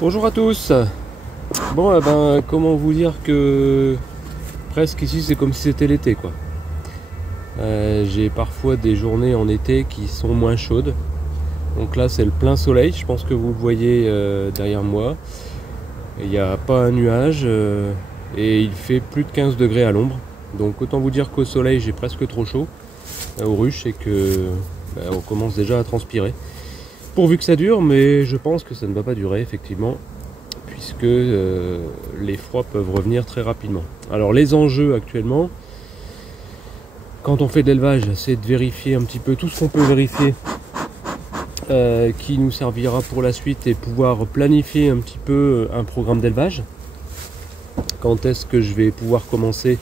Bonjour à tous. Bon, comment vous dire que presque ici c'est comme si c'était l'été quoi. J'ai parfois des journées en été qui sont moins chaudes. Donc là c'est le plein soleil, je pense que vous le voyez derrière moi. Il n'y a pas un nuage et il fait plus de 15 degrés à l'ombre. Donc autant vous dire qu'au soleil j'ai presque trop chaud aux ruches et que on commence déjà à transpirer. Pourvu que ça dure, mais je pense que ça ne va pas durer effectivement, puisque les froids peuvent revenir très rapidement. Alors les enjeux actuellement, quand on fait de l'élevage, c'est de vérifier un petit peu tout ce qu'on peut vérifier qui nous servira pour la suite et pouvoir planifier un petit peu un programme d'élevage. Quand est-ce que je vais pouvoir commencer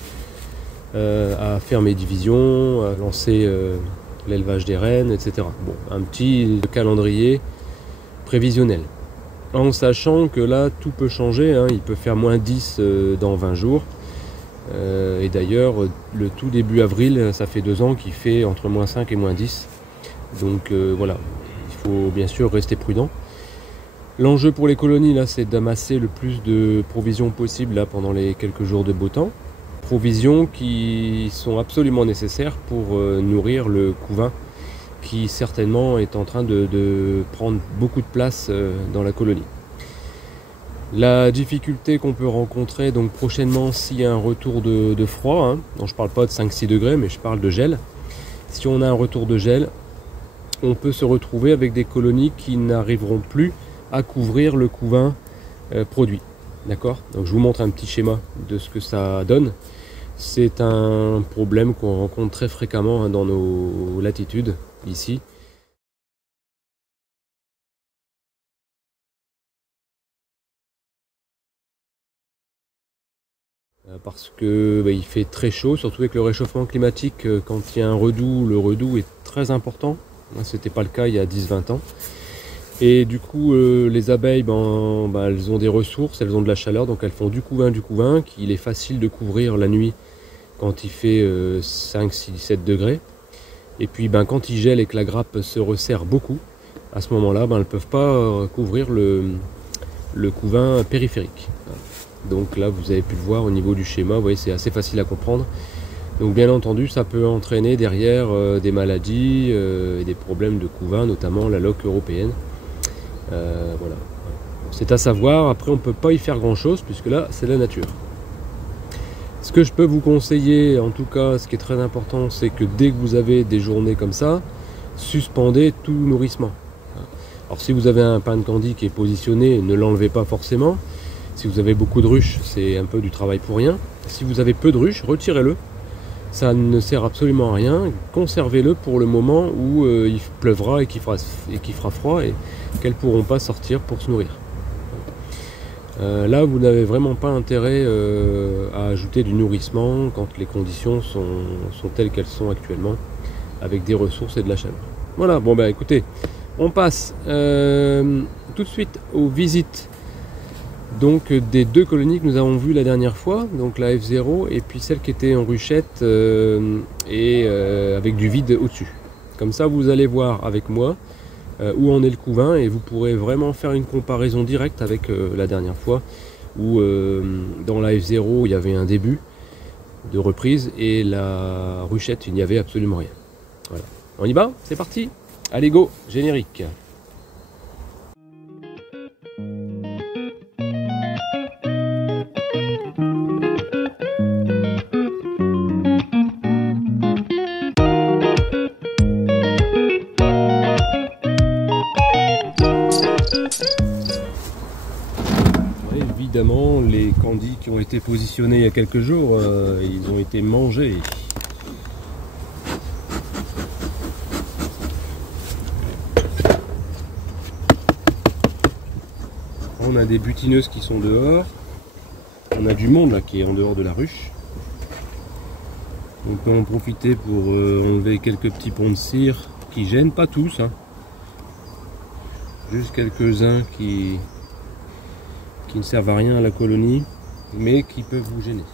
à faire mes divisions, à lancer l'élevage des rennes, etc. Bon, un petit calendrier prévisionnel. En sachant que là, tout peut changer, hein. Il peut faire moins 10 dans 20 jours. Et d'ailleurs, le tout début avril, ça fait 2 ans qu'il fait entre moins 5 et moins 10. Donc voilà, il faut bien sûr rester prudent. L'enjeu pour les colonies, là, c'est d'amasser le plus de provisions possible là, pendant les quelques jours de beau temps. Provisions qui sont absolument nécessaires pour nourrir le couvain qui certainement est en train de prendre beaucoup de place dans la colonie. La difficulté qu'on peut rencontrer donc prochainement s'il y a un retour de froid, hein, donc je ne parle pas de 5-6 degrés mais je parle de gel. Si on a un retour de gel, on peut se retrouver avec des colonies qui n'arriveront plus à couvrir le couvain produit. D'accord ? Donc je vous montre un petit schéma de ce que ça donne. C'est un problème qu'on rencontre très fréquemment hein, dans nos latitudes, ici. Parce que il fait très chaud, surtout avec le réchauffement climatique, quand il y a un redoux, le redoux est très important. C'était pas le cas il y a 10-20 ans. Et du coup, les abeilles, elles ont des ressources, elles ont de la chaleur, donc elles font du couvain, qu'il est facile de couvrir la nuit quand il fait 5, 6, 7 degrés. Et puis quand il gèle et que la grappe se resserre beaucoup, à ce moment-là, elles ne peuvent pas couvrir le couvain périphérique. Donc là, vous avez pu le voir au niveau du schéma, vous voyez, c'est assez facile à comprendre. Donc bien entendu, ça peut entraîner derrière des maladies et des problèmes de couvain, notamment la loque européenne. Voilà. C'est à savoir, après on ne peut pas y faire grand-chose, puisque là, c'est la nature. Ce que je peux vous conseiller, en tout cas, ce qui est très important, c'est que dès que vous avez des journées comme ça, suspendez tout nourrissement. Alors si vous avez un pain de candy qui est positionné, ne l'enlevez pas forcément. Si vous avez beaucoup de ruches, c'est un peu du travail pour rien. Si vous avez peu de ruches, retirez-le. Ça ne sert absolument à rien. Conservez-le pour le moment où il pleuvra et qu'il fera froid et qu'elles ne pourront pas sortir pour se nourrir. Là, vous n'avez vraiment pas intérêt à ajouter du nourrissement quand les conditions sont telles qu'elles sont actuellement, avec des ressources et de la chaleur. Voilà, bon écoutez, on passe tout de suite aux visites donc des 2 colonies que nous avons vues la dernière fois, donc la F0 et puis celle qui était en ruchette et avec du vide au-dessus. Comme ça, vous allez voir avec moi où en est le couvain et vous pourrez vraiment faire une comparaison directe avec la dernière fois où dans la F0 il y avait un début de reprise et la ruchette il n'y avait absolument rien. Voilà. On y va, c'est parti. Allez go, générique. Évidemment, les candis qui ont été positionnés il y a quelques jours, ils ont été mangés. On a des butineuses qui sont dehors. On a du monde là qui est en dehors de la ruche. On peut en profiter pour enlever quelques petits ponts de cire qui gênent, pas tous, hein. Juste quelques-uns qui ne servent à rien à la colonie, mais qui peuvent vous gêner.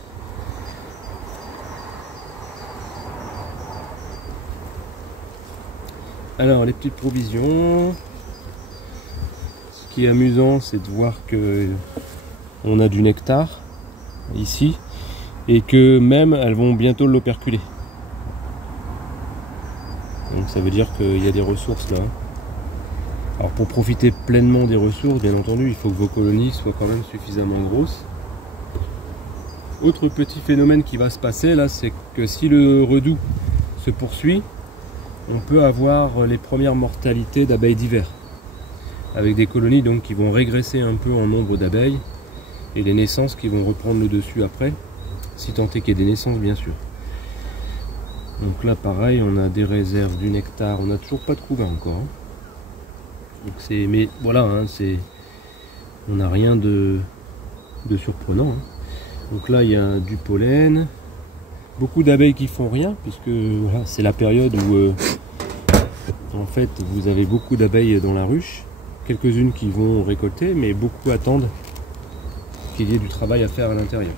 Alors les petites provisions, qui est amusant, c'est de voir que on a du nectar ici et que même elles vont bientôt l'operculer. Donc ça veut dire qu'il y a des ressources là. Alors pour profiter pleinement des ressources, bien entendu, il faut que vos colonies soient quand même suffisamment grosses. Autre petit phénomène qui va se passer là, c'est que si le redout se poursuit, on peut avoir les premières mortalités d'abeilles d'hiver. Avec des colonies donc qui vont régresser un peu en nombre d'abeilles et les naissances qui vont reprendre le dessus après, si tant est qu'il y ait des naissances bien sûr. Donc là pareil, on a des réserves du nectar, on n'a toujours pas de couvain encore. Hein. Donc c'est, mais voilà, hein, on n'a rien de surprenant. Hein. Donc là il y a du pollen, beaucoup d'abeilles qui font rien puisque voilà, c'est la période où en fait vous avez beaucoup d'abeilles dans la ruche, quelques-unes qui vont récolter, mais beaucoup attendent qu'il y ait du travail à faire à l'intérieur.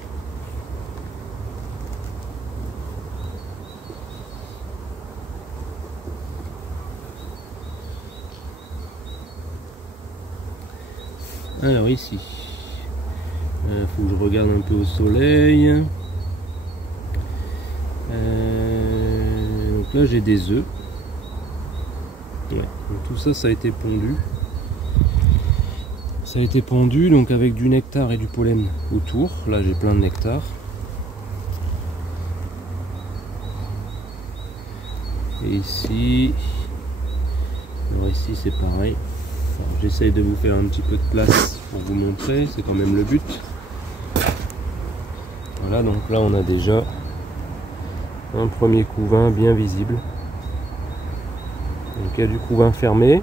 Alors ici, faut que je regarde un peu au soleil. Donc là j'ai des œufs. Ouais, donc tout ça, ça a été pondu. Ça a été pendu donc avec du nectar et du pollen autour. Là j'ai plein de nectar. Et ici, alors ici c'est pareil. J'essaye de vous faire un petit peu de place pour vous montrer, c'est quand même le but. Voilà, donc là on a déjà un premier couvain bien visible. Donc il y a du couvain fermé.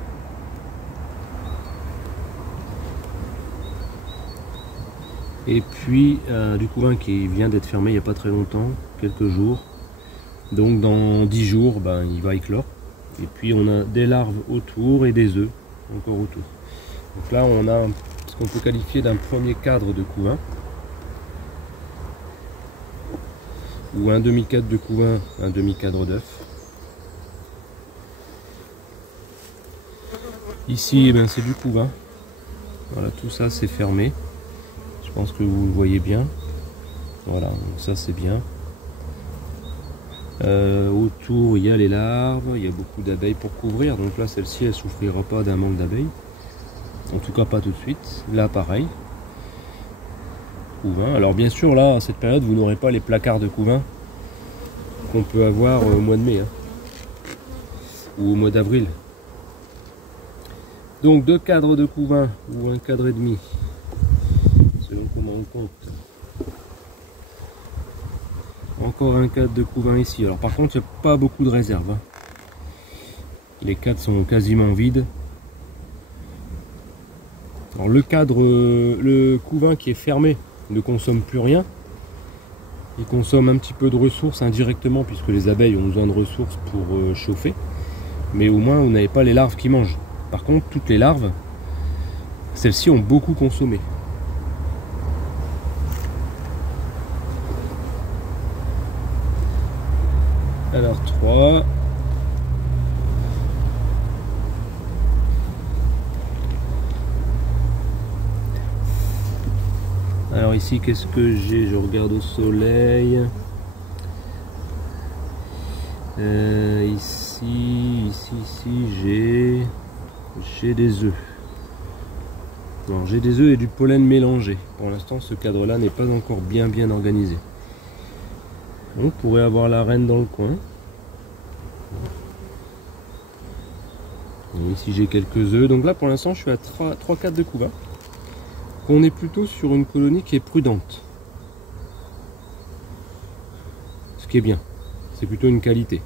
Et puis du couvain qui vient d'être fermé il n'y a pas très longtemps, quelques jours. Donc dans 10 jours, ben, il va éclore. Et puis on a des larves autour et des œufs encore autour. Donc là on a ce qu'on peut qualifier d'un premier cadre de couvain. Ou un demi-cadre de couvain, un demi-cadre d'œuf. Ici, eh ben, c'est du couvain. Voilà, tout ça c'est fermé. Je pense que vous le voyez bien. Voilà, donc ça c'est bien. Autour il y a les larves, il y a beaucoup d'abeilles pour couvrir. Donc là celle-ci elle souffrira pas d'un manque d'abeilles. En tout cas pas tout de suite. Là pareil. Couvain. Alors bien sûr là à cette période vous n'aurez pas les placards de couvain qu'on peut avoir au mois de mai. Hein, ou au mois d'avril. Donc 2 cadres de couvain ou un cadre et demi. Selon comment on compte. Encore un cadre de couvain ici. Alors par contre il n'y a pas beaucoup de réserves. Hein. Les cadres sont quasiment vides. Alors le cadre, le couvain qui est fermé ne consomme plus rien. Il consomme un petit peu de ressources indirectement puisque les abeilles ont besoin de ressources pour chauffer. Mais au moins vous n'avez pas les larves qui mangent. Par contre toutes les larves, celles-ci ont beaucoup consommé. Alors 3. Alors ici qu'est-ce que j'ai? Je regarde au soleil. Ici j'ai des œufs. Alors j'ai des œufs et du pollen mélangé. Pour l'instant ce cadre là n'est pas encore bien organisé. On pourrait avoir la reine dans le coin. Et ici j'ai quelques œufs. Donc là pour l'instant je suis à 3-4 de couvain. On est plutôt sur une colonie qui est prudente. Ce qui est bien. C'est plutôt une qualité.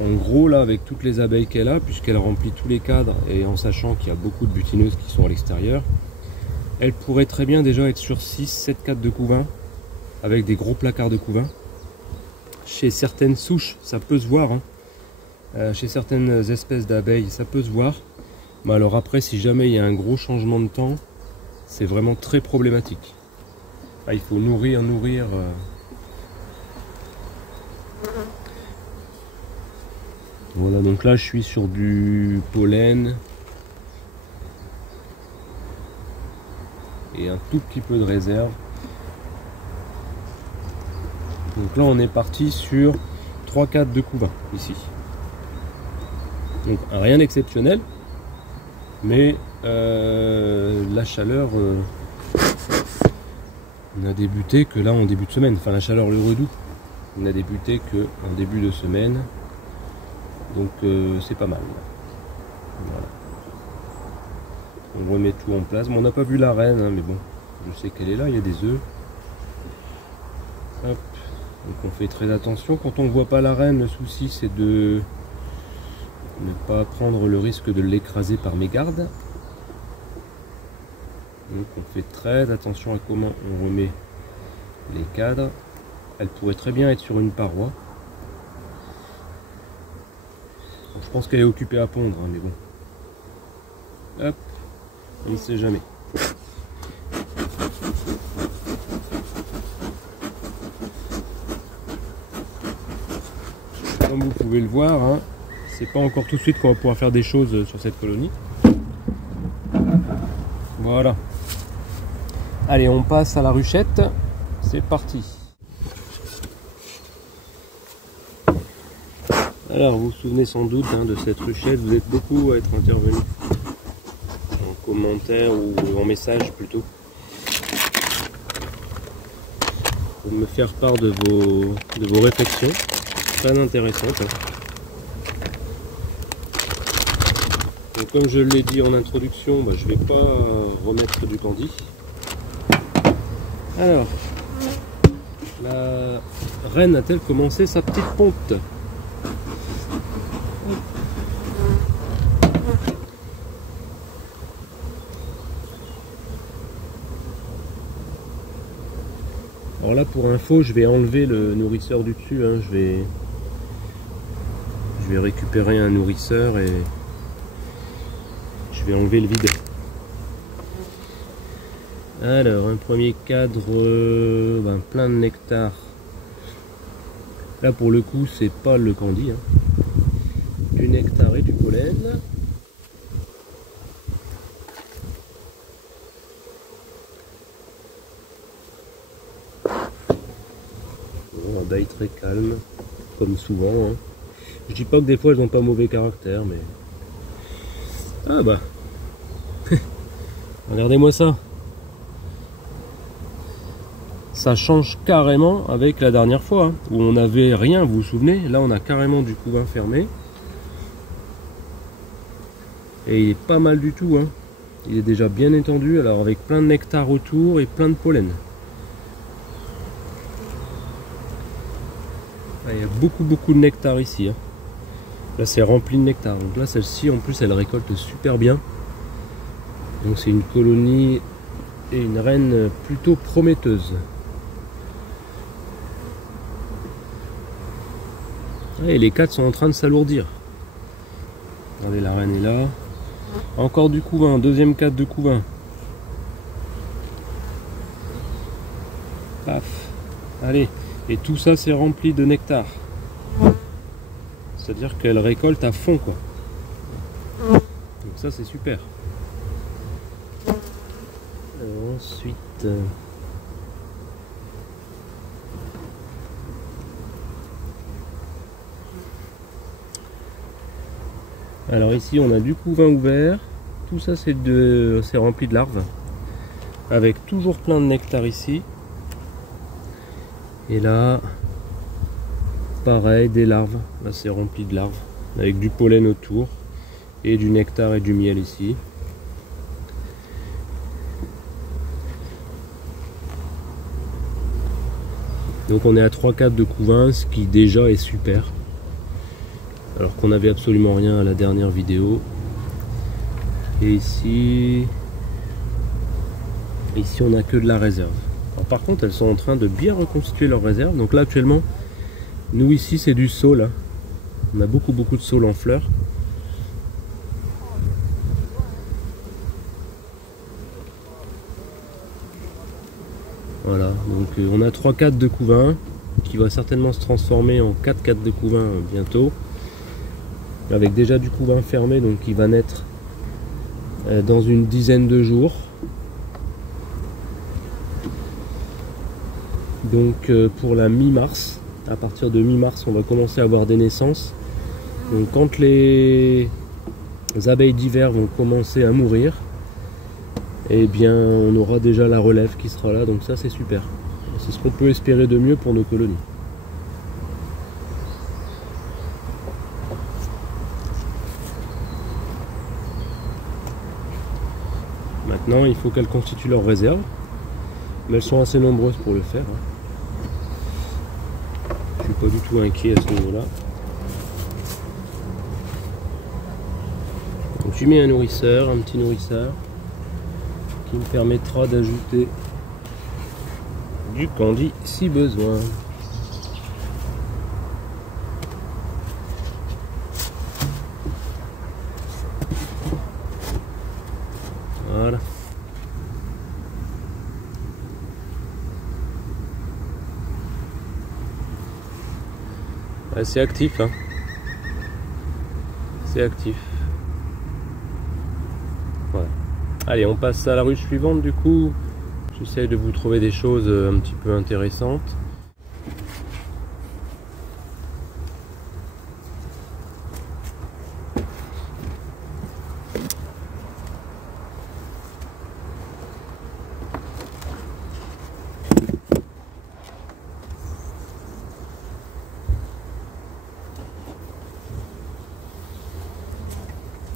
En gros là avec toutes les abeilles qu'elle a, puisqu'elle remplit tous les cadres et en sachant qu'il y a beaucoup de butineuses qui sont à l'extérieur, elle pourrait très bien déjà être sur 6-7 cadres de couvain avec des gros placards de couvain. Chez certaines souches ça peut se voir, hein. Chez certaines espèces d'abeilles ça peut se voir. Mais alors après si jamais il y a un gros changement de temps, c'est vraiment très problématique. Là, il faut nourrir. Voilà, donc là je suis sur du pollen et un tout petit peu de réserve. Donc là on est parti sur 3-4 de couvain ici. Donc rien d'exceptionnel, mais la chaleur, on a débuté que là en début de semaine, enfin la chaleur, le redout, on a débuté que en début de semaine, donc c'est pas mal. Voilà. On remet tout en place, mais on n'a pas vu la reine, hein, mais bon, je sais qu'elle est là, il y a des œufs. Hop. Donc on fait très attention, quand on ne voit pas la reine, le souci c'est de ne pas prendre le risque de l'écraser par mégarde. Donc on fait très attention à comment on remet les cadres. Elle pourrait très bien être sur une paroi. Donc je pense qu'elle est occupée à pondre, hein, mais bon. Hop, on ne sait jamais. Comme vous pouvez le voir, hein, c'est pas encore tout de suite qu'on va pouvoir faire des choses sur cette colonie. Voilà. Allez, on passe à la ruchette. C'est parti. Alors, vous vous souvenez sans doute de cette ruchette. Vous êtes beaucoup à être intervenus en commentaire ou en message plutôt, pour me faire part de vos réflexions. Très intéressantes. Donc, comme je l'ai dit en introduction, je ne vais pas remettre du candy. Alors, la reine a-t-elle commencé sa petite ponte? Alors là, pour info, je vais enlever le nourrisseur du dessus, hein. Je vais récupérer un nourrisseur et je vais enlever le vide. Alors, un premier cadre plein de nectar. Là, pour le coup, c'est pas le candy, hein. Du nectar et du pollen. Bon, un bail très calme, comme souvent, hein. Je dis pas que des fois elles n'ont pas mauvais caractère, mais... Ah bah regardez-moi ça. Ça change carrément avec la dernière fois, hein, où on n'avait rien, vous vous souvenez? Là on a carrément du couvain fermé. Et il est pas mal du tout, hein. Il est déjà bien étendu, alors avec plein de nectar autour et plein de pollen. Ah, il y a beaucoup de nectar ici, hein. Là c'est rempli de nectar. Donc là celle-ci en plus elle récolte super bien. Donc c'est une colonie et une reine plutôt prometteuse. Et les 4 sont en train de s'alourdir. Regardez, la reine est là. Encore du couvain, deuxième 4 de couvain. Paf. Allez, et tout ça c'est rempli de nectar. C'est-à-dire qu'elle récolte à fond, quoi. Donc ça c'est super. Alors, ensuite... Alors ici on a du couvain ouvert. Tout ça c'est rempli de larves. Avec toujours plein de nectar ici. Et là... pareil, des larves. Là c'est rempli de larves. Avec du pollen autour. Et du nectar et du miel ici. Donc on est à 3-4 de couvain, ce qui déjà est super. Alors qu'on n'avait absolument rien à la dernière vidéo. Et ici on n'a que de la réserve. Alors par contre elles sont en train de bien reconstituer leur réserve. Donc là actuellement, nous ici c'est du saule, hein. On a beaucoup de saule en fleurs. Voilà, donc on a 3-4 de couvain qui va certainement se transformer en 4-4 de couvain bientôt. avec déjà du couvain fermé, donc il va naître dans une dizaine de jours. Donc pour la mi-mars, à partir de mi-mars, on va commencer à avoir des naissances. Donc quand les abeilles d'hiver vont commencer à mourir, eh bien on aura déjà la relève qui sera là, donc ça c'est super. C'est ce qu'on peut espérer de mieux pour nos colonies. Maintenant il faut qu'elles constituent leur réserve, mais elles sont assez nombreuses pour le faire. Je suis pas du tout inquiet à ce niveau-là. Donc j'ai mis un nourrisseur, un petit nourrisseur, qui me permettra d'ajouter du candy si besoin. Voilà. C'est actif, hein. C'est actif. Ouais. Allez, on passe à la ruche suivante du coup. J'essaie de vous trouver des choses un petit peu intéressantes.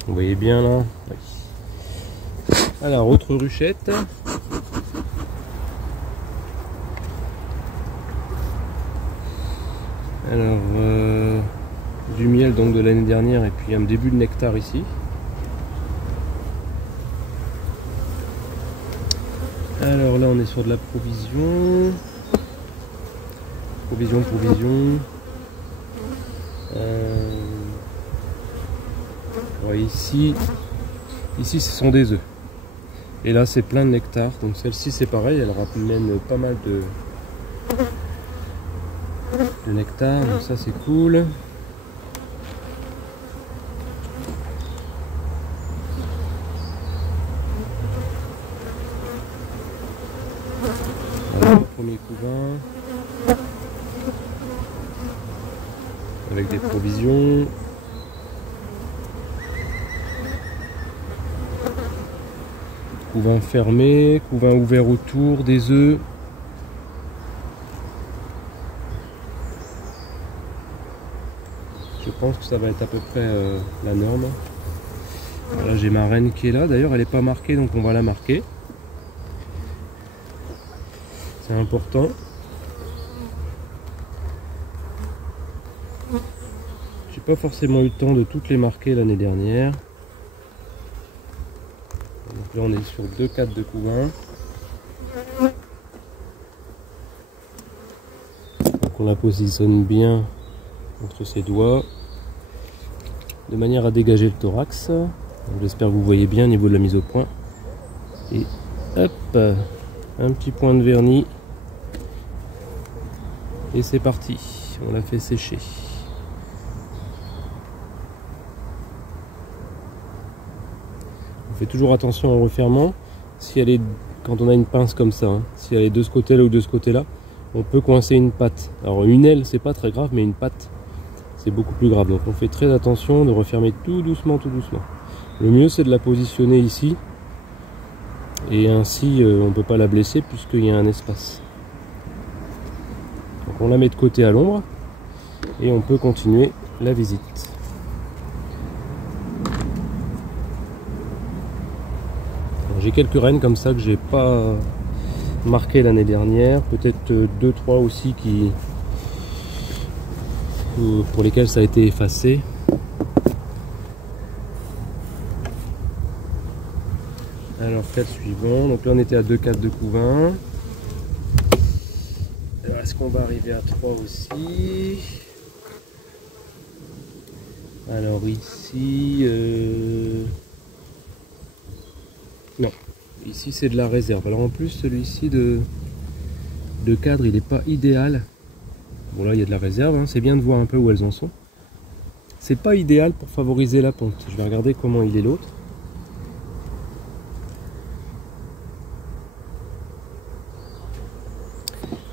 Vous voyez bien là. Oui. Alors, autre ruchette. Alors, du miel donc de l'année dernière et puis un début de nectar ici. Alors là, on est sur de la provision. Provision. Alors ici, ce sont des œufs. Et là, c'est plein de nectar. Donc celle-ci, c'est pareil, elle ramène pas mal de nectar. Donc ça, c'est cool. Voilà le premier couvain. Avec des provisions. Couvain fermé, couvain ouvert autour, des œufs. Je pense que ça va être à peu près la norme. Là j'ai ma reine qui est là, d'ailleurs elle n'est pas marquée donc on va la marquer. C'est important. J'ai pas forcément eu le temps de toutes les marquer l'année dernière. Donc là on est sur 2 cadres de couvain. Donc on la positionne bien entre ses doigts de manière à dégager le thorax. J'espère que vous voyez bien au niveau de la mise au point. Et hop, un petit point de vernis. Et c'est parti, on l'a fait sécher. On fait toujours attention au referrement. Si elle est, quand on a une pince comme ça, hein, si elle est de ce côté-là ou de ce côté-là, on peut coincer une patte. Alors une aile, c'est pas très grave, mais une patte, c'est beaucoup plus grave. Donc on fait très attention de refermer tout doucement, tout doucement. Le mieux, c'est de la positionner ici. Et ainsi, on ne peut pas la blesser puisqu'il y a un espace. Donc on la met de côté à l'ombre et on peut continuer la visite. J'ai quelques reines comme ça que j'ai pas marqué l'année dernière, peut-être 2-3 aussi pour lesquelles ça a été effacé. Alors cadre suivant, donc là on était à 2 cadres de couvain. Alors est-ce qu'on va arriver à 3 aussi? Alors ici, non, ici c'est de la réserve. Alors en plus celui-ci de cadre il n'est pas idéal. Bon là il y a de la réserve, hein. C'est bien de voir un peu où elles en sont. c'est pas idéal pour favoriser la ponte. Je vais regarder comment il est l'autre.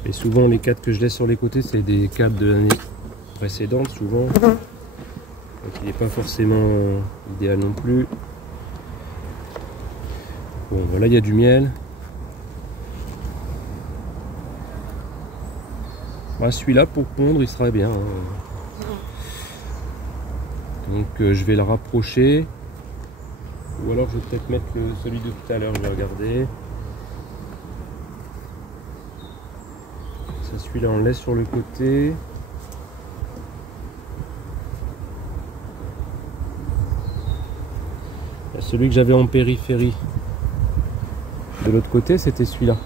Et souvent les cadres que je laisse sur les côtés, c'est des cadres de l'année précédente souvent. Donc il n'est pas forcément idéal non plus. Bon voilà, il y a du miel. Bah, celui-là pour pondre il sera bien. Donc je vais le rapprocher. Ou alors je vais peut-être mettre celui de tout à l'heure, je vais regarder. Ça, celui-là on le laisse sur le côté. Celui que j'avais en périphérie de l'autre côté, c'était celui-là.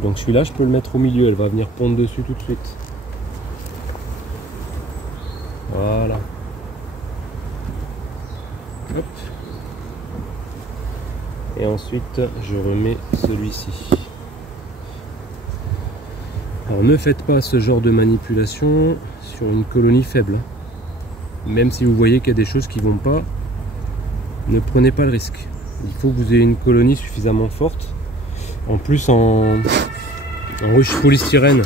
Donc celui-là, je peux le mettre au milieu. Elle va venir pondre dessus tout de suite. Voilà. Hop. Et ensuite, je remets celui-ci. Alors ne faites pas ce genre de manipulation sur une colonie faible. Même si vous voyez qu'il y a des choses qui ne vont pas, ne prenez pas le risque. Il faut que vous ayez une colonie suffisamment forte. En plus en ruche polystyrène,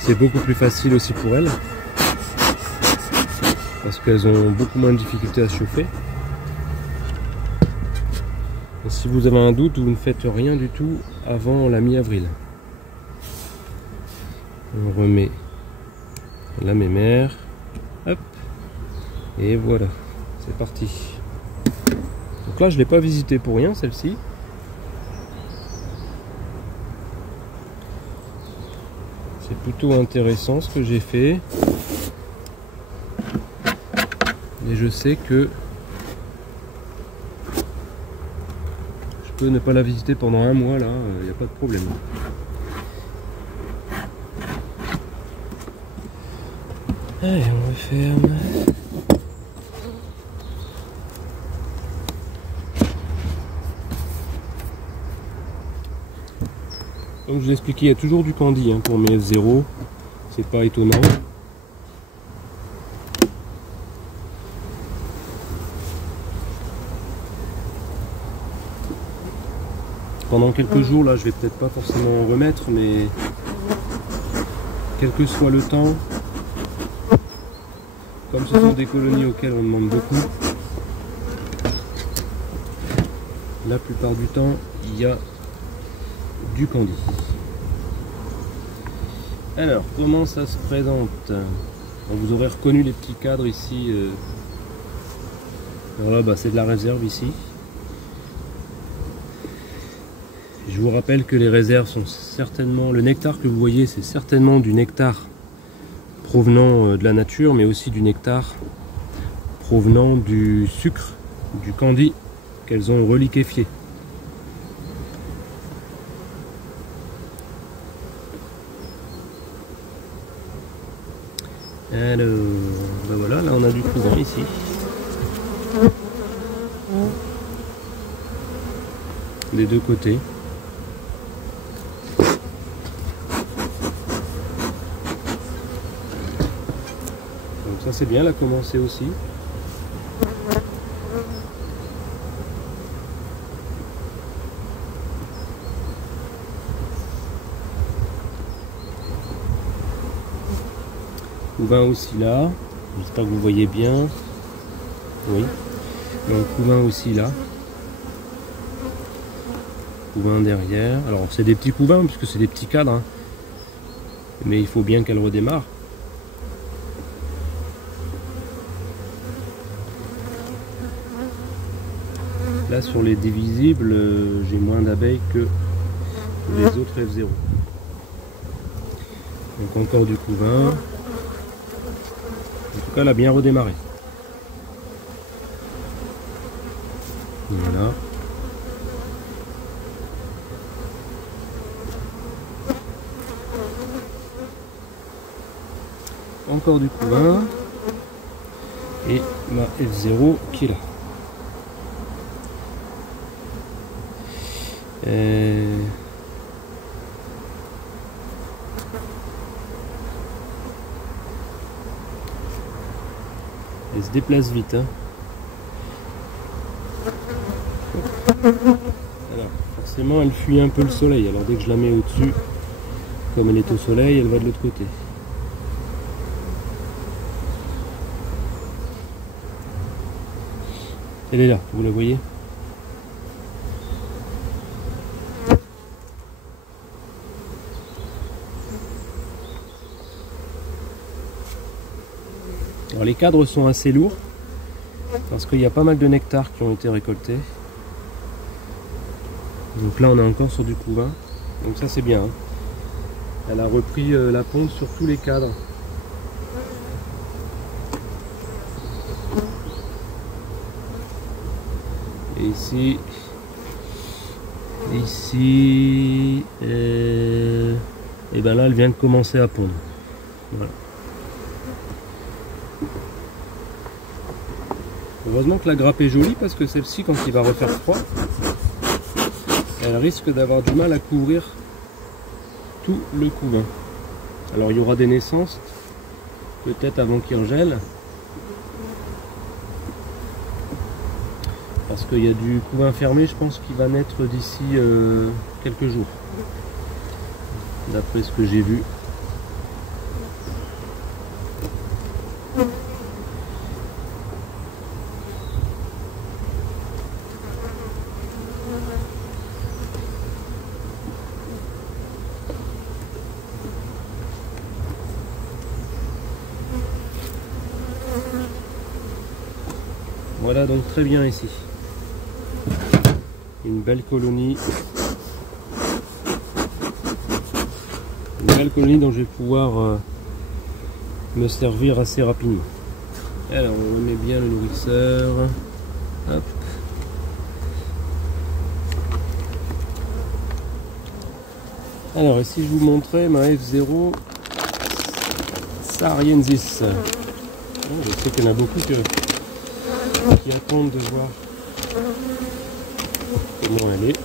c'est beaucoup plus facile aussi pour elles. Parce qu'elles ont beaucoup moins de difficultés à chauffer. Et si vous avez un doute, vous ne faites rien du tout avant la mi-avril. On remet la mémère. Hop. Et voilà. C'est parti. Donc là, je ne l'ai pas visité pour rien, celle-ci. C'est plutôt intéressant ce que j'ai fait. Et je sais que je peux ne pas la visiter pendant un mois, là, il n'y a pas de problème. Allez, on referme. Comme je vous l'ai expliqué, il y a toujours du candy pour mes F0, c'est pas étonnant. Pendant quelques jours, là, je vais peut-être pas forcément en remettre, mais quel que soit le temps, comme ce sont des colonies auxquelles on demande beaucoup, la plupart du temps, il y a du candy. Alors, comment ça se présente? Bon, vous aurez reconnu les petits cadres ici. Voilà, bah, c'est de la réserve ici. Je vous rappelle que les réserves sont certainement... Le nectar que vous voyez, c'est certainement du nectar provenant de la nature, mais aussi du nectar provenant du sucre, du candy qu'elles ont reliquéfié. Alors, ben voilà, là on a du couvain ici. Des deux côtés. Donc ça c'est bien, elle a commencé aussi. Couvain aussi là, j'espère que vous voyez bien. Oui, donc couvain aussi là. Couvain derrière. Alors c'est des petits couvains puisque c'est des petits cadres, mais il faut bien qu'elle redémarre. Là sur les divisibles, j'ai moins d'abeilles que les autres F0. Donc encore du couvain. En tout cas, elle a bien redémarré. Voilà. Encore du couvain. Et ma F0 qui est là. se déplace vite. Hein. Alors, forcément, elle fuit un peu le soleil. Alors, dès que je la mets au-dessus, comme elle est au soleil, elle va de l'autre côté. Elle est là, vous la voyez? Alors les cadres sont assez lourds parce qu'il y a pas mal de nectar qui ont été récoltés. Donc là on est encore sur du couvain. Donc ça c'est bien. Hein. Elle a repris la ponte sur tous les cadres. Et ici, et ben là elle vient de commencer à pondre. Voilà. Heureusement que la grappe est jolie parce que celle-ci, quand il va refaire froid, elle risque d'avoir du mal à couvrir tout le couvain. Alors il y aura des naissances, peut-être avant qu'il regèle, parce qu'il y a du couvain fermé, je pense qu'il va naître d'ici quelques jours, d'après ce que j'ai vu. Voilà donc très bien ici. Une belle colonie. Une belle colonie dont je vais pouvoir me servir assez rapidement. Alors on met bien le nourrisseur. Hop. Alors et si je vous montrais ma F0 Sahariensis. Je sais qu'il y en a beaucoup qui attendent de voir comment elle est.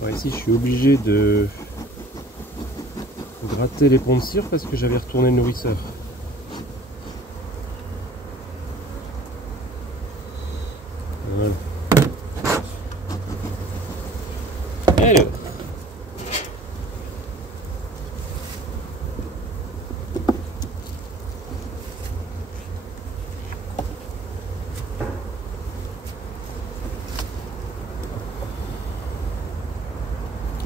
Alors ici je suis obligé de gratter les ponts de cire parce que j'avais retourné le nourrisseur. Voilà. Alors.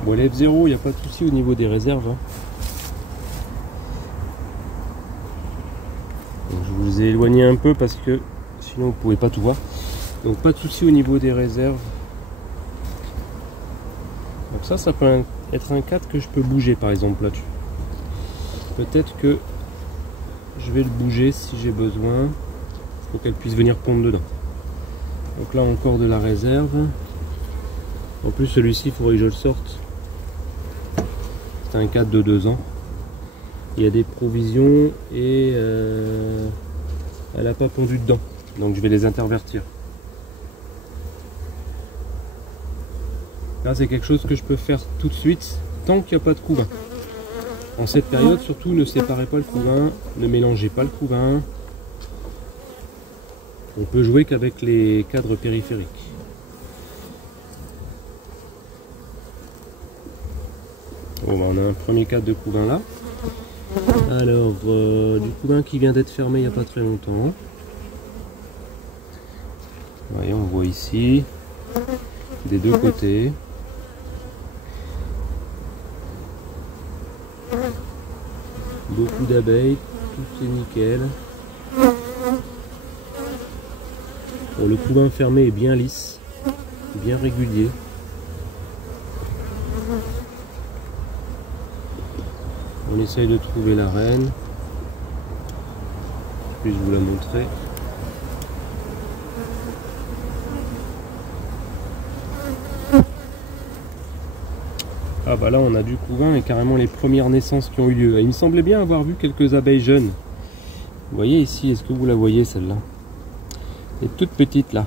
Bon, les F0, il n'y a pas de souci au niveau des réserves. Hein. Donc, je vous ai éloigné un peu parce que sinon vous ne pouvez pas tout voir. Donc pas de souci au niveau des réserves. Donc ça peut être un cadre que je peux bouger par exemple là-dessus. Peut-être que je vais le bouger si j'ai besoin pour qu'elle puisse venir pondre dedans. Donc là encore de la réserve. En plus celui-ci il faudrait que je le sorte. C'est un cadre de 2 ans. Il y a des provisions et elle n'a pas pondu dedans. Donc je vais les intervertir. Là c'est quelque chose que je peux faire tout de suite tant qu'il n'y a pas de couvain. En cette période surtout ne séparez pas le couvain, ne mélangez pas le couvain. On peut jouer qu'avec les cadres périphériques. Bon, bah, on a un premier cadre de couvain là. Alors, du couvain qui vient d'être fermé il n'y a pas très longtemps. Voyez, on voit ici des deux côtés. Beaucoup d'abeilles, tout est nickel. Bon, le couvain fermé est bien lisse, bien régulier. On essaye de trouver la reine. Je vais vous la montrer. Ah bah là on a du couvain et carrément les premières naissances qui ont eu lieu. Il me semblait bien avoir vu quelques abeilles jeunes. Vous voyez ici, est-ce que vous la voyez celle-là? Elle est toute petite là.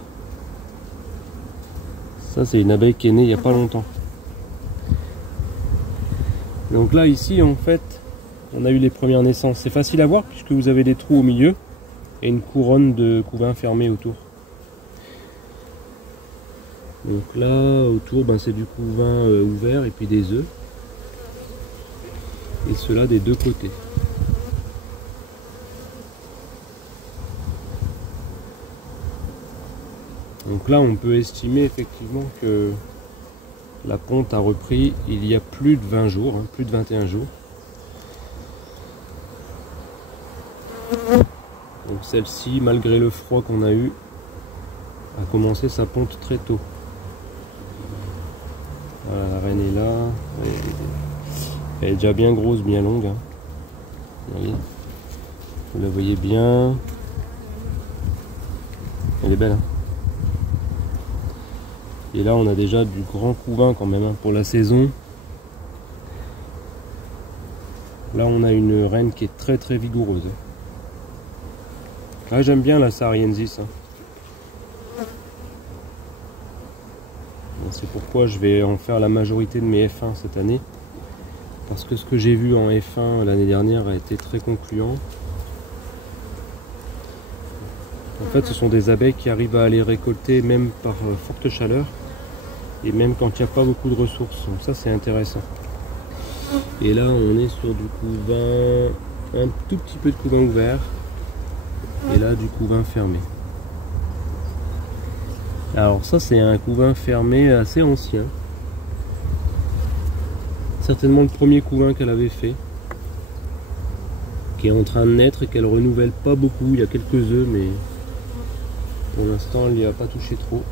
Ça c'est une abeille qui est née il n'y a pas longtemps. Donc là ici en fait on a eu les premières naissances. C'est facile à voir puisque vous avez des trous au milieu et une couronne de couvains fermés autour. Donc là, autour, ben, c'est du couvain ouvert et puis des œufs. Et cela des deux côtés. Donc là, on peut estimer effectivement que la ponte a repris il y a plus de 20 jours, hein, plus de 21 jours. Donc celle-ci, malgré le froid qu'on a eu, a commencé sa ponte très tôt. Voilà, la reine est là. Elle est déjà bien grosse, bien longue. Hein. Vous la voyez bien. Elle est belle. Hein. Et là, on a déjà du grand couvain quand même hein, pour la saison. Là, on a une reine qui est très très vigoureuse. Ah, j'aime bien la Sahariensis. Hein. C'est pourquoi je vais en faire la majorité de mes F1 cette année. Parce que ce que j'ai vu en F1 l'année dernière a été très concluant. En fait, ce sont des abeilles qui arrivent à aller récolter même par forte chaleur. Et même quand il n'y a pas beaucoup de ressources. Donc ça, c'est intéressant. Et là, on est sur du couvain, un tout petit peu de couvain ouvert. Et là, du couvain fermé. Alors ça, c'est un couvain fermé assez ancien. Certainement le premier couvain qu'elle avait fait. Qui est en train de naître et qu'elle renouvelle pas beaucoup. Il y a quelques œufs, mais pour l'instant, elle n'y a pas touché trop.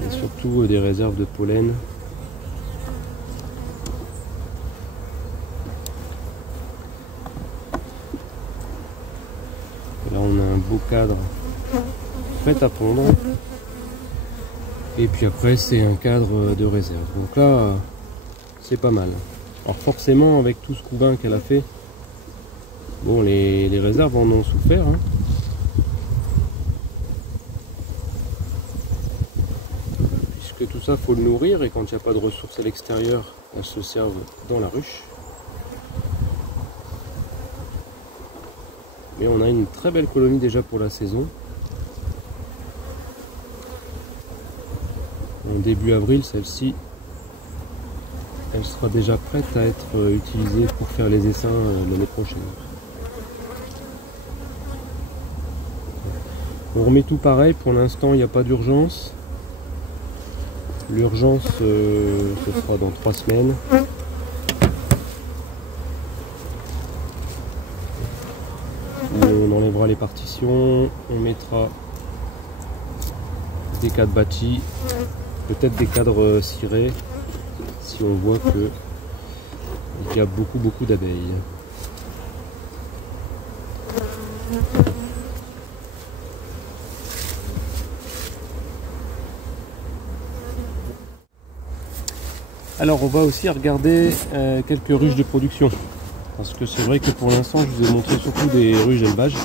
Et surtout des réserves de pollen. Et là, on a un beau cadre prêt à pondre. Et puis après, c'est un cadre de réserve. Donc là, c'est pas mal. Alors forcément, avec tout ce couvain qu'elle a fait, bon, les réserves en ont souffert. Hein. Puisque tout ça, faut le nourrir. Et quand il n'y a pas de ressources à l'extérieur, elles se servent dans la ruche. Mais on a une très belle colonie déjà pour la saison. En début avril, celle-ci, elle sera déjà prête à être utilisée pour faire les essaims l'année prochaine. On remet tout pareil, pour l'instant il n'y a pas d'urgence. L'urgence, ce sera dans 3 semaines. On enlèvera les partitions, on mettra des cadres bâtis, peut-être des cadres cirés, si on voit que il y a beaucoup d'abeilles. Alors on va aussi regarder quelques ruches de production. Parce que c'est vrai que pour l'instant je vous ai montré surtout des ruches d'élevage.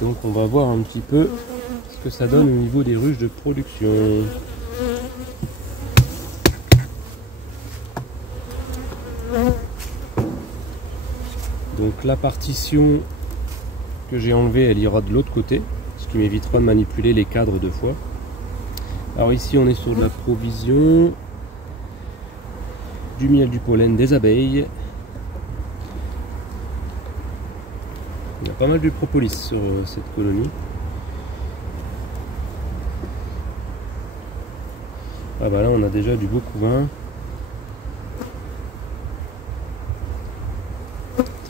Donc on va voir un petit peu ce que ça donne au niveau des ruches de production. Donc la partition que j'ai enlevée, elle ira de l'autre côté, ce qui m'évitera de manipuler les cadres 2 fois. Alors ici on est sur de la provision, du miel, du pollen, des abeilles. Il y a pas mal de propolis sur cette colonie. Ah bah là on a déjà du beau couvain.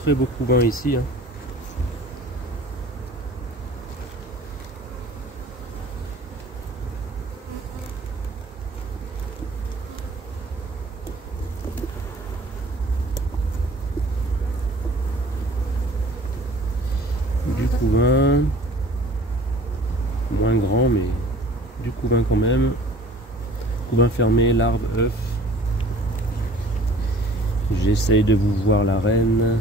Très beau couvain ici. Hein. Du couvain, moins grand mais du couvain quand même. Couvain fermé, larve, œuf. J'essaye de vous voir la reine.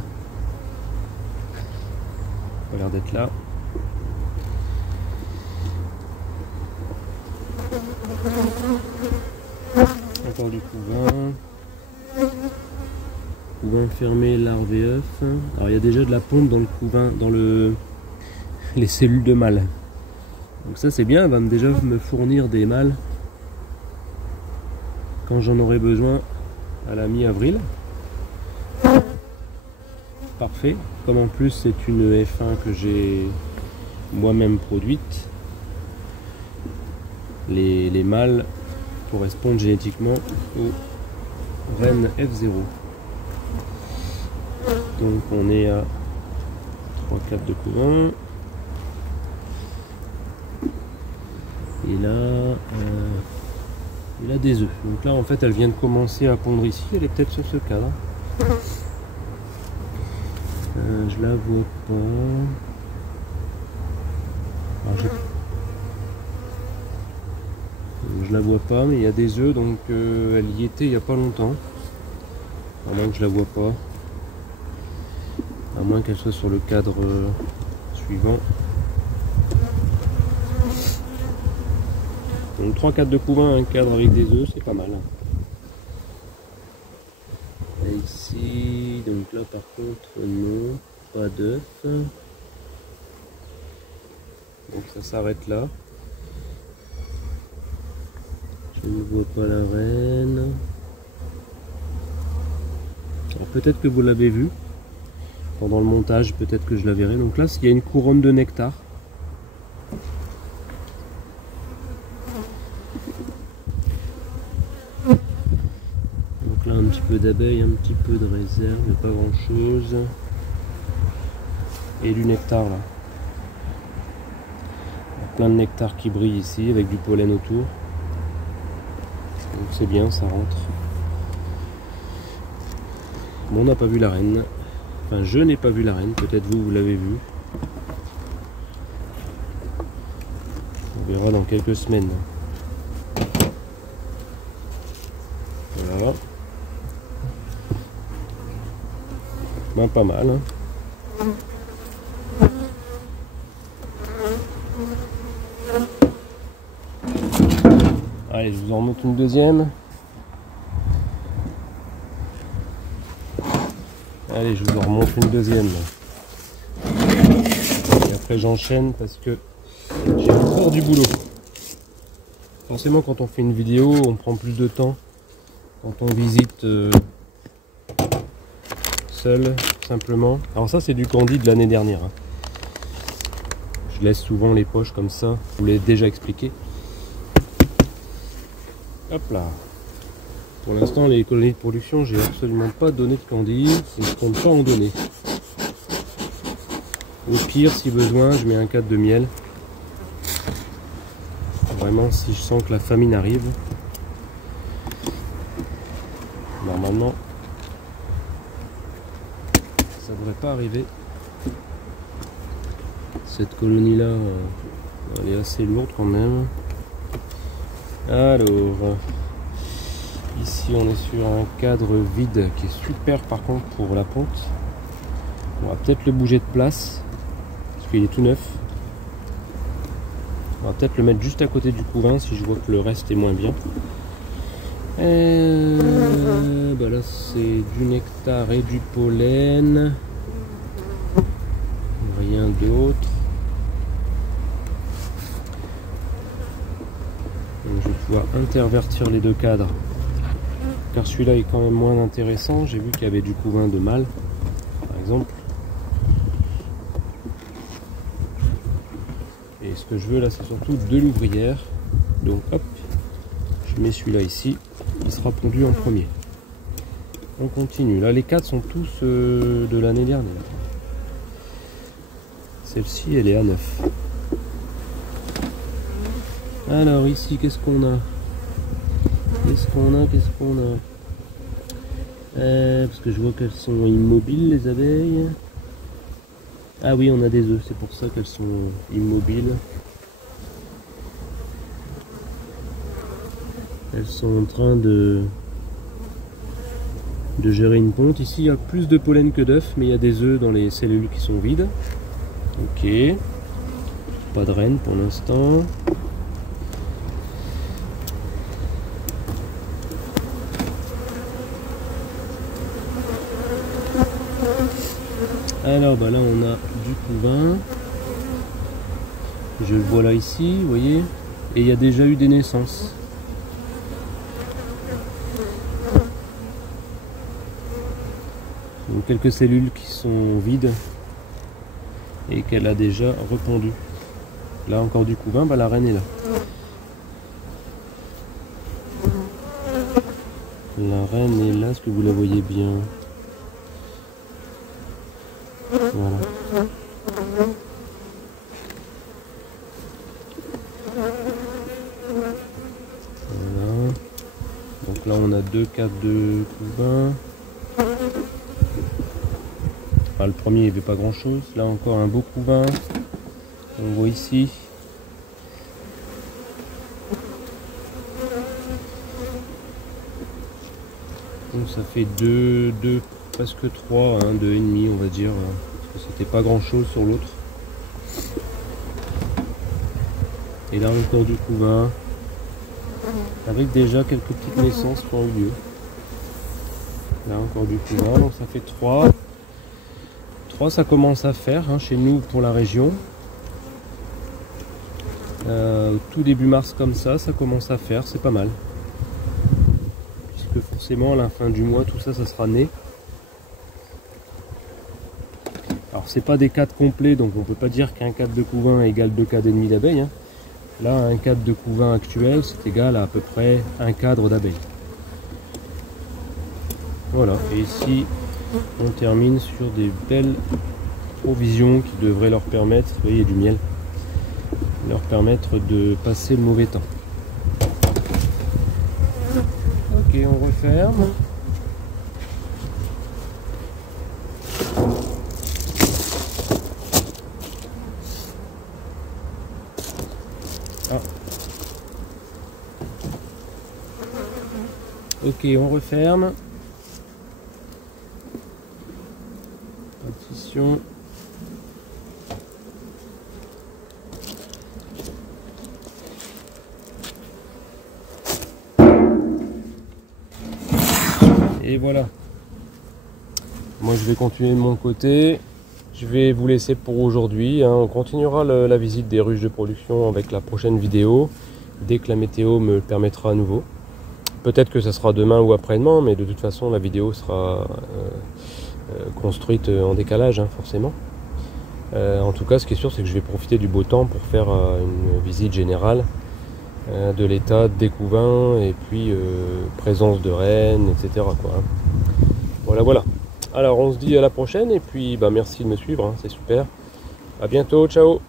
Elle a l'air d'être là. encore du couvain. Couvain fermé, larves et œufs. Alors il y a déjà de la pompe dans le couvain, dans les cellules de mâles. Donc ça c'est bien, elle va déjà me fournir des mâles quand j'en aurai besoin à la mi-avril. Parfait. Comme en plus c'est une F1 que j'ai moi-même produite, les mâles correspondent génétiquement aux reines F0. Donc on est à 3-4 de couvain. Et là, il a des œufs. Donc là en fait elle vient de commencer à pondre ici. Elle est peut-être sur ce cadre. Je la vois pas. Alors, je la vois pas, mais il y a des œufs, donc elle y était il n'y a pas longtemps. À moins que je la vois pas. À moins qu'elle soit sur le cadre suivant. Donc 3-4 de couvain, un cadre avec des œufs, c'est pas mal. Et ici, donc là par contre, non, pas d'œufs. Donc ça s'arrête là. Je ne vois pas la reine. Alors peut-être que vous l'avez vu pendant le montage, peut-être que je la verrai. Donc là, il y a une couronne de nectar. Donc là, un petit peu d'abeilles, un petit peu de réserve, mais pas grand chose. Et du nectar là. Il y a plein de nectar qui brille ici avec du pollen autour. Donc c'est bien, ça rentre. Bon, on n'a pas vu la reine. Enfin, je n'ai pas vu la reine. Peut-être vous l'avez vue. On verra dans quelques semaines. Voilà. Ben, pas mal. Hein. Allez, je vous en remonte une deuxième. Allez, je vous en remonte une deuxième. Et après j'enchaîne parce que j'ai encore du boulot. Forcément quand on fait une vidéo, on prend plus de temps. Quand on visite seul, simplement. Alors ça c'est du candy de l'année dernière. Hein. Je laisse souvent les poches comme ça, je vous l'ai déjà expliqué. Hop là. Pour l'instant, les colonies de production, j'ai absolument pas donné de candy. Je ne compte pas en donner. Au pire, si besoin, je mets un cadre de miel. Vraiment, si je sens que la famine arrive. Normalement, ça devrait pas arriver. Cette colonie-là, elle est assez lourde quand même. Alors... Ici on est sur un cadre vide qui est super par contre pour la ponte. On va peut-être le bouger de place parce qu'il est tout neuf. On va peut-être le mettre juste à côté du couvain si je vois que le reste est moins bien. Bah là c'est du nectar et du pollen. Rien d'autre. Je vais pouvoir intervertir les deux cadres. Car celui-là est quand même moins intéressant. J'ai vu qu'il y avait du couvain de mâle, par exemple. Et ce que je veux là, c'est surtout de l'ouvrière. Donc hop, je mets celui-là ici. Il sera pondu en premier. On continue. Là, les cadres sont tous de l'année dernière. Celle-ci, elle est à 9. Alors ici, qu'est-ce qu'on a ? Qu'est-ce qu'on a parce que je vois qu'elles sont immobiles les abeilles. Ah oui, on a des œufs, c'est pour ça qu'elles sont immobiles. Elles sont en train de gérer une ponte. Ici il y a plus de pollen que d'œufs, mais il y a des œufs dans les cellules qui sont vides. Ok, pas de reine pour l'instant. Alors bah là on a du couvain. Je le vois là ici, vous voyez. Et il y a déjà eu des naissances. Donc quelques cellules qui sont vides et qu'elle a déjà repondu. Là encore du couvain, bah la reine est là. La reine est là, est-ce que vous la voyez bien? Voilà. Voilà. Donc là on a 2 cadres de couvain. Enfin, le premier il n'y avait pas grand chose. Là encore un beau couvain. On voit ici. Donc ça fait 2, presque 3, 2,5 on va dire. Parce que c'était pas grand chose sur l'autre. Et là encore du couvain. Avec déjà quelques petites naissances qui ont eu lieu. Là encore du couvain, donc ça fait 3. 3 ça commence à faire chez nous pour la région. Tout début mars comme ça commence à faire, c'est pas mal. Puisque forcément à la fin du mois tout ça sera né. Alors c'est pas des cadres complets, donc on peut pas dire qu'un cadre de couvain égale 2 cadres et demi d'abeilles. Là un cadre de couvain actuel c'est égal à peu près un cadre d'abeilles. Voilà, et ici on termine sur des belles provisions qui devraient leur permettre, vous voyez, du miel, leur permettre de passer le mauvais temps. Ok, on referme. Ah. Ok, on referme. Partition. Et voilà. Moi je vais continuer de mon côté. Je vais vous laisser pour aujourd'hui. On continuera la visite des ruches de production avec la prochaine vidéo. Dès que la météo me le permettra à nouveau. Peut-être que ça sera demain ou après-demain, mais de toute façon la vidéo sera construite en décalage, forcément. En tout cas, ce qui est sûr, c'est que je vais profiter du beau temps pour faire une visite générale de l'état des couvains et puis présence de reines, etc. Voilà, voilà. Alors, on se dit à la prochaine et puis merci de me suivre, c'est super. À bientôt, ciao.